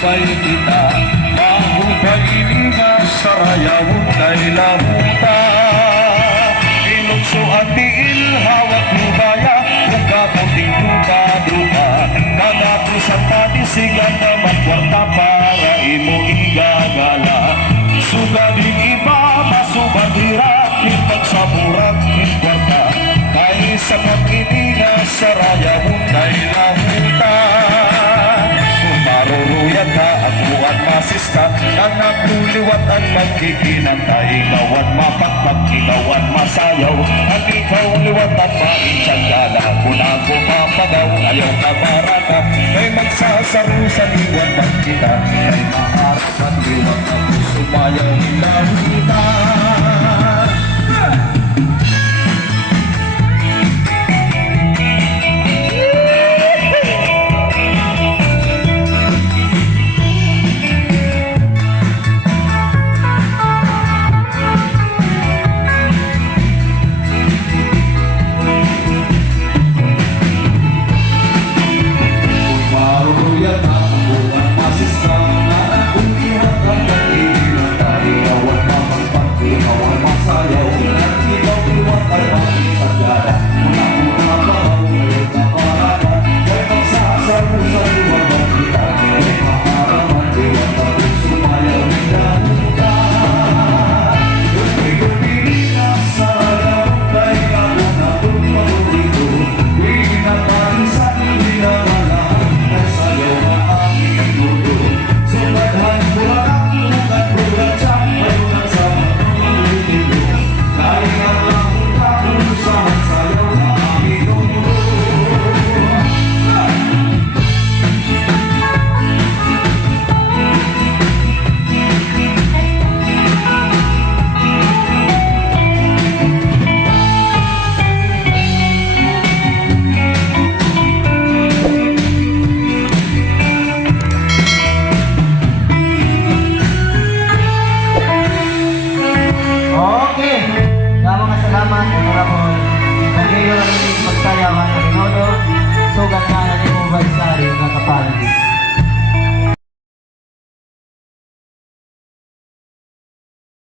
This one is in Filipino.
mahupay kita, mahupay nga sarayaw kay lahuta. Inugso at tiil hawak lubaya, ukapunting duka-duka, kagapusan patisigan na magkwarta para imo igagala. Sugadin iba, masubag hirap, hintag sa burak, hintwarta, kay sa pag-ibinga sarayaw kay lahuta. Maruruyag ka at buwan masista, anak luliwat ang magkikinantay. Ikawan mapakpak, ikawan masayaw, at ikaw liwat at mainsagala. Kung ako mapagaw, ayaw ka maraka, kay magsasaru sa liwan kita, kay